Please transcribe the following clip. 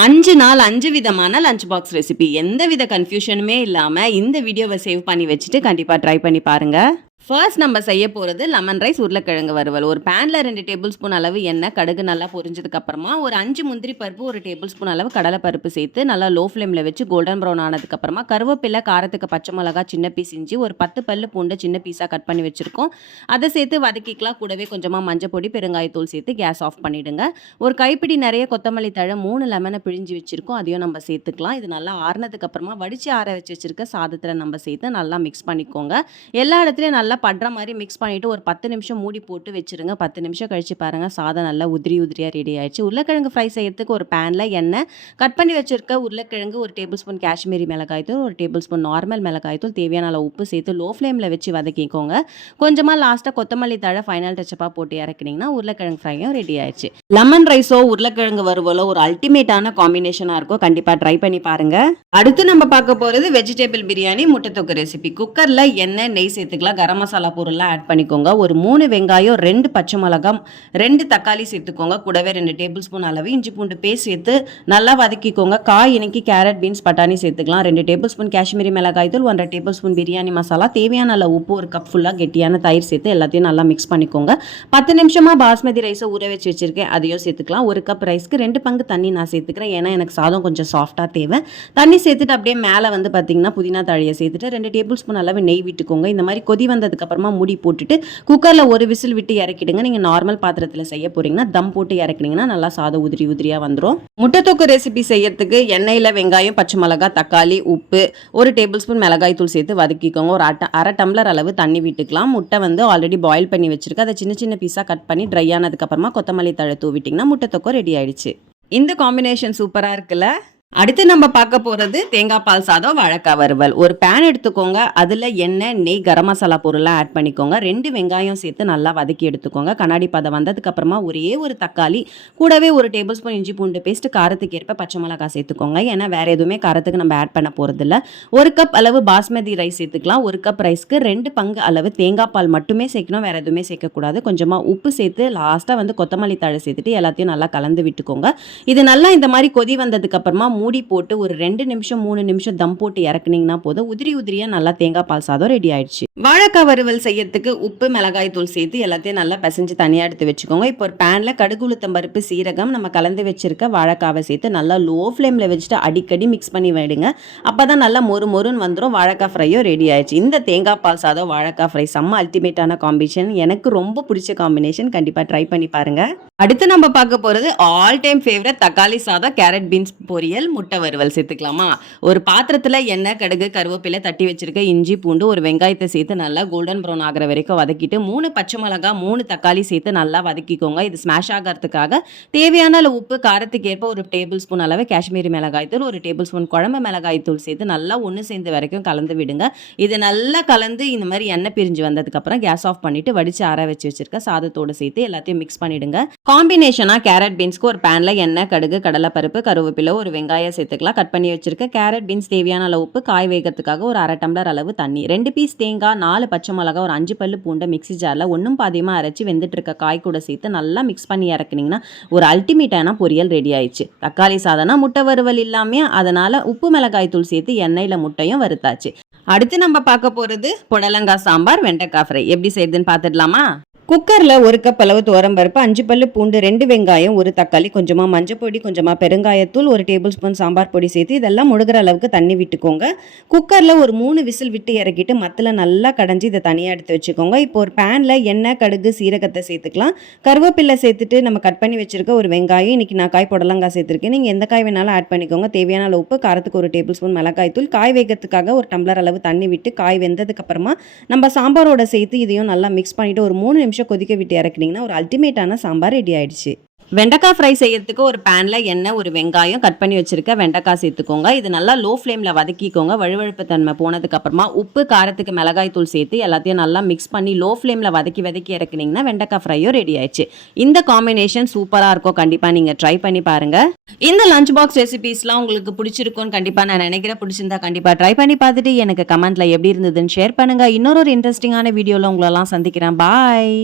5 நாள் 5 விதமான lunch box recipe. எந்த வித கன்ஃபியூஷனுமே இல்லாம இந்த வீடியோவை சேவ் பண்ணி வச்சுட்டு கண்டிப்பா ட்ரை பண்ணி பாருங்க. ஃபர்ஸ்ட் நம்ம செய்ய போகிறது லெமன் ரைஸ் உருளைக்கிழங்கு வறுவல். ஒரு பேனில் 2 டேபிள் ஸ்பூன் அளவு எண்ணெய், கடுகு நல்லா பொரிஞ்சதுக்கப்புறமா ஒரு 5 முந்திரி பருப்பு, 1 டேபிள் ஸ்பூன் அளவு கடலை பருப்பு சேர்த்து நல்லா லோ ஃப்ளேமில் வச்சு கோல்டன் ப்ரௌன் ஆனதுக்கப்புறமா கருவேப்பிலை, காரத்துக்கு பச்சை மிளகா சின்ன பீஸ் இஞ்சி, ஒரு 10 பல்லு பூண்டு சின்ன பீஸாக கட் பண்ணி வச்சுருக்கோம். அதை சேர்த்து வதக்கிக்கலாம். கூடவே கொஞ்சமாக மஞ்சள் பொடி, பெருங்காயத்தூள் சேர்த்து கேஸ் ஆஃப் பண்ணிவிடுங்க. ஒரு கைப்பிடி நிறைய கொத்தமல்லி தழை, 3 லெமனை பிழிஞ்சு வச்சுருக்கோம், அதையும் நம்ம சேர்த்துக்கலாம். இது நல்லா ஆறுனதுக்கப்புறமா வடித்து ஆற வச்சு வச்சுருக்க சாதத்தில் நம்ம சேர்த்து நல்லா மிக்ஸ் பண்ணிக்கோங்க. எல்லா இடத்துலையும் நல்லா படுற மாதிரி மிக்ஸ் பண்ணிவிட்டு ஒரு 10 நிமிஷம் மூடி போட்டு வச்சுருங்க. 10 நிமிஷம் கழித்து பாருங்கள், சாதம் நல்லா உதிரியாக ரெடி ஆயிடுச்சு. உருளைக்கிழங்கு ஃப்ரை செய்யறதுக்கு ஒரு பேனில் எண்ணெய், கட் பண்ணி வச்சுருக்க உருளைக்கிழங்கு, 1 டேபிள் ஸ்பூன் காஷ்மீரி மிளகாய்த்தூள், 1 டேபிள் ஸ்பூன் நார்மல் மிளகாய்த்தூள், தேவையான அளவு உப்பு சேர்த்து லோ ஃப்ளேமில் வச்சு வதக்கிக்கோங்க. கொஞ்சமாக லாஸ்ட்டாக கொத்தமல்லி தழை ஃபைனல் டச்சப்பாக போட்டு இறக்குனீங்கன்னா உருளைக்கிழங்கு ஃப்ரையும் ரெடி ஆயிடுச்சு. லெமன் ரைஸோ உருளைக்கிழங்கு வறுவலோ ஒரு அல்டிமேட்டான காம்பினேஷனாக இருக்கும். கண்டிப்பாக ட்ரை பண்ணி பாருங்கள். அடுத்து நம்ம பார்க்க போகிறது வெஜிடபிள் பிரியாணி முட்டைத்தொக்கு ரெசிபி. குக்கரில் எண்ணெய், நெய் சேர்த்துக்கலாம். கரம் மசாலா பொருள்லாம் ஆட் பண்ணிக்கோங்க. ஒரு 3 வெங்காயம், 2 பச்சை மிளகாய், 2 தக்காளி சேர்த்துக்கோங்க. கூடவே 2 டேபிள் ஸ்பூன் அளவு இஞ்சி பூண்டு பேஸ்ட் சேர்த்து நல்லா வதக்கிக்கோங்க. காய் இன்னைக்கு கேரட், பீன்ஸ், பட்டாணி சேர்த்துக்கலாம். 2 டேபிள் ஸ்பூன் காஷ்மீரி மிளகாய் தூள், 1 டேபிள் ஸ்பூன் பிரியாணி மசாலா, தேவையான அளவு உப்பு, 1 கப் ஃபுல்லாக கெட்டியான தயிர் சேர்த்து எல்லாத்தையும் நல்லா மிக்ஸ் பண்ணிக்கோங்க. 10 நிமிஷமாக பாஸ்மதி ரைஸை ஊற வச்சு வச்சிருக்கேன், அதையும் சேர்த்துக்கலாம். 1 கப் ரைஸ்க்கு 2 பங்கு தண்ணி நான் சேர்த்துக்கிறேன். ஏன்னா எனக்கு சாதம் கொஞ்சம் சாஃப்டாக தேவை. தண்ணி சேர்த்துட்டு அப்படியே மேலே வந்து பார்த்தீங்கன்னா புதினா தழையை சேர்த்துட்டு 2 டேபிள் ஸ்பூன் அளவு நெய் விட்டுக்கோங்க. இந்த மாதிரி கொதி வந்ததுக்கப்புறமா மூடி போட்டுட்டு குக்கரில் ஒரு விசில் விட்டு இறக்கிடுங்க. நீங்கள் நார்மல் பாத்திரத்தில் செய்ய போறீங்கன்னா தம் போட்டு இறக்குனீங்கன்னா நல்லா சாதம் உதிரியாக வந்துடும். முட்டைத்தொக்கு ரெசிபி செய்யறதுக்கு எண்ணெயில் வெங்காயம், பச்சை மிளகாய், தக்காளி, உப்பு, 1 டேபிள் ஸ்பூன் மிளகாய் தூள் சேர்த்து வதக்கிக்கோங்க. ஒரு அரை டம்ளர் அளவு தண்ணி விட்டுக்கலாம். முட்டை வந்து ஆல்ரெடி பாயில் பண்ணி வச்சிருக்கு, அதை சின்ன சின்ன பீஸாக கட் பண்ணி ட்ரை ஆனதுக்கப்புறமா கொத்தமல்லி தழை தூவிட்டிங்கன்னா முட்டைத்தொக்கு ரெடி ஆயிடுச்சு. இந்த காம்பினேஷன் சூப்பராக இருக்குல்ல. அடுத்து நம்ம பார்க்க போகிறது தேங்காய் பால் சாதம் வாழைக்காய் வறுவல். ஒரு பேன் எடுத்துக்கோங்க. அதில் எண்ணெய், நெய், கரம் மசாலா பொருள்லாம் ஆட் பண்ணிக்கோங்க. 2 வெங்காயம் சேர்த்து நல்லா வதக்கி எடுத்துக்கோங்க. கண்ணாடி பதம் வந்ததுக்கப்புறமா ஒரே ஒரு தக்காளி, கூடவே 1 டேபிள் ஸ்பூன் இஞ்சி பூண்டு பேஸ்ட், காரத்துக்கு ஏற்ப பச்சை மிளகாய் சேர்த்துக்கோங்க. ஏன்னா வேறு எதுவுமே காரத்துக்கு நம்ம ஆட் பண்ண போகிறதில்ல. 1 கப் அளவு பாஸ்மதி ரைஸ் சேர்த்துக்கலாம். 1 கப் ரைஸ்க்கு 2 பங்கு அளவு தேங்காய் பால் மட்டுமே சேர்க்கணும், வேறு எதுவுமே சேர்க்கக்கூடாது. கொஞ்சமாக உப்பு சேர்த்து லாஸ்ட்டாக வந்து கொத்தமல்லி தழை சேர்த்துட்டு எல்லாத்தையும் நல்லா கலந்து விட்டுக்கோங்க. இது நல்லா இந்த மாதிரி கொதி வந்ததுக்கப்புறமா மூடி போட்டு ஒரு 2 நிமிஷம் 3 நிமிஷம் தம் போட்டு இறக்குனீங்கன்னா போதும், உதிரியா நல்லா தேங்காய் பால் சாதம் ரெடி ஆயிடுச்சு. வாழைக்காய் வறுவல் செய்யறதுக்கு உப்பு, மிளகாய் தூள் சேர்த்து எல்லாத்தையும் நல்லா பிசைஞ்சு தனியாக எடுத்து வச்சுக்கோங்க. இப்போ ஒரு பேனில் கடுகு, உளுத்தம் பருப்பு, சீரகம், நம்ம கலந்து வச்சிருக்க வாழைக்காவை சேர்த்து நல்லா லோ ஃப்ளேமில் வச்சுட்டு அடிக்கடி மிக்ஸ் பண்ணி விடுங்க. அப்போ தான் நல்லா மொறுன்னு வந்துடும். வாழைக்காய் ஃப்ரையும் ரெடி ஆயிடுச்சு. இந்த தேங்காய் பால் சாதம் வாழைக்காய் ஃப்ரை செம்ம அல்டிமேட்டான காம்பினேஷன். எனக்கு ரொம்ப பிடிச்ச காம்பினேஷன். கண்டிப்பாக ட்ரை பண்ணி பாருங்க. அடுத்து நம்ம பார்க்க போகிறது ஆல் டைம் ஃபேவரட் தக்காளி சாதம், கேரட், பீன்ஸ் பொரியல், முட்டை வறுவல் சேர்த்துக்கலாமா. ஒரு பாத்திரத்தில் எண்ணெய், கடுகு, கருவேப்பிலை, தட்டி வச்சிருக்க இஞ்சி பூண்டு, ஒரு வெங்காயத்தை சேர்த்து நல்லா கோல்டன் ப்ரௌன் ஆகிற வரைக்கும் வதக்கிட்டு 3 பச்சை மிளகாய், 3 தக்காளி சேர்த்து நல்லா வதக்கிக்கோங்க. இது ஸ்மாஷ் ஆகிறதுக்காக தேவையான அளவு உப்பு, காரத்துக்கு ஏற்ப 1 டேபிள் ஸ்பூன் அளவு காஷ்மீரி மிளகாய் தூள், 1 டேபிள் ஸ்பூன் குழம்பு மிளகாய் தூள் சேர்த்து நல்லா ஒன்று சேர்ந்து வரைக்கும் கலந்து விடுங்க. இது நல்லா கலந்து இந்த மாதிரி எண்ணெய் பிரிஞ்சு வந்ததுக்கப்புறம் கேஸ் ஆஃப் பண்ணிட்டு வடிச்சு ஆற வச்சு வச்சிருக்க சாதத்தோடு சேர்த்து எல்லாத்தையும் மிக்ஸ் பண்ணிடுங்க. காம்பினேஷனாக கேரட் பீன்ஸ்க்கு ஒரு பேனில் எண்ணெய், கடுகு, கடலைப்பருப்பு, கருவேப்பிலை, ஒரு வெங்காயம் சேர்த்துக்கலாம். கட் பண்ணி வச்சிருக்க கேரட் பீன்ஸ், தேவையான அளவு உப்பு, காய் வேகத்துக்காக ஒரு அரை டம்ளர் அளவு தண்ணி, 2 பீஸ் தேங்காய், 4 பச்சை மிளகாய், ஒரு 5 பல்லு பூண்டை மிக்ஸி ஜாரில் ஒன்றும் பாதியமாக அரைச்சி வெந்துட்டு இருக்க காய் கூட சேர்த்து நல்லா மிக்ஸ் பண்ணி இறக்குனீங்கன்னா ஒரு அல்டிமேட்டான பொரியல் ரெடி ஆயிடுச்சு. தக்காளி சாதம்னா முட்டை வறுவல் இல்லாமல், அதனால் உப்பு, மிளகாய் தூள் சேர்த்து எண்ணெயில் முட்டையும் வறுத்தாச்சு. அடுத்து நம்ம பார்க்க போகிறது புடலங்காய் சாம்பார், வெண்டைக்காய் ஃப்ரை. எப்படி செய்யுதுன்னு பார்த்துடலாமா. குக்கரில் 1 கப் அளவு துவரம்பருப்பு, 5 பல்லு பூண்டு, 2 வெங்காயம், 1 தக்காளி, கொஞ்சமாக மஞ்சள் பொடி, கொஞ்சமாக பெருங்காயத்தூள், 1 டேபிள் ஸ்பூன் சாம்பார் பொடி சேர்த்து இதெல்லாம் முழுகிற அளவுக்கு தண்ணி விட்டுக்கோங்க. குக்கரில் ஒரு 3 விசில் விட்டு இறக்கிட்டு மத்தில் நல்லா கடைஞ்சி இதை தனியாக எடுத்து வச்சுக்கோங்க. இப்போ ஒரு பேனில் எண்ணெய், கடுகு, சீரகத்தை சேர்த்துக்கலாம். கருவேப்பிலை சேர்த்துட்டு நம்ம கட் பண்ணி வச்சிருக்க ஒரு வெங்காயம், இன்றைக்கி நான் காய் புடலங்காய் சேர்த்துருக்கேன். நீங்கள் எந்த காய் வேணாலும் ஆட் பண்ணிக்கோங்க. தேவையான அளவு உப்பு, காரத்துக்கு 1 டேபிள் ஸ்பூன் மிளகாய் தூள், காய் வேகத்துக்காக 1 டம்ளர் அளவு தண்ணி விட்டு காய் வெந்ததுக்கப்புறமா நம்ம சாம்பாரோட சேர்த்து இதையும் நல்லா மிக்ஸ் பண்ணிவிட்டு ஒரு 3 நிமிஷம் கொதிக்க விட்டு இறக்குனீங்கன்னா ஒரு அல்டிமேட்டான சாம்பார் ரெடி ஆயிடுச்சு. வெண்டைக்காய் ஃப்ரை செய்யறதுக்கு ஒரு பேனில் எண்ணெய், ஒரு வெங்காயம், கட் பண்ணி வச்சிருக்க வெண்டைக்காய் சேர்த்துக்கோங்க. இது நல்லா லோ ஃப்ளேமில் வதக்கிக்கோங்க. வழுவழுப்பு தன்மை போனதுக்கப்புறமா உப்பு, காரத்துக்கு மிளகாய் தூள் சேர்த்து எல்லாத்தையும் நல்லா மிக்ஸ் பண்ணி லோ ஃப்ளேமில் வதக்கி இறக்குனீங்கன்னா வெண்டைக்காய் ஃப்ரையும் ரெடி ஆயிடுச்சு. இந்த காம்பினேஷன் சூப்பராக இருக்கும். கண்டிப்பாக நீங்கள் ட்ரை பண்ணி பாருங்கள். இந்த லஞ்ச் பாக்ஸ் ரெசிபீஸ்லாம் உங்களுக்கு பிடிச்சிருக்கும்னு கண்டிப்பாக நான் நினைக்கிறேன். பிடிச்சிருந்தா கண்டிப்பாக ட்ரை பண்ணி பார்த்துட்டு எனக்கு கமெண்ட்டில் எப்படி இருந்ததுன்னு ஷேர் பண்ணுங்கள். இன்னொரு இன்ட்ரெஸ்டிங்கான வீடியோவில் உங்களெல்லாம் சந்திக்கிறேன். பாய்.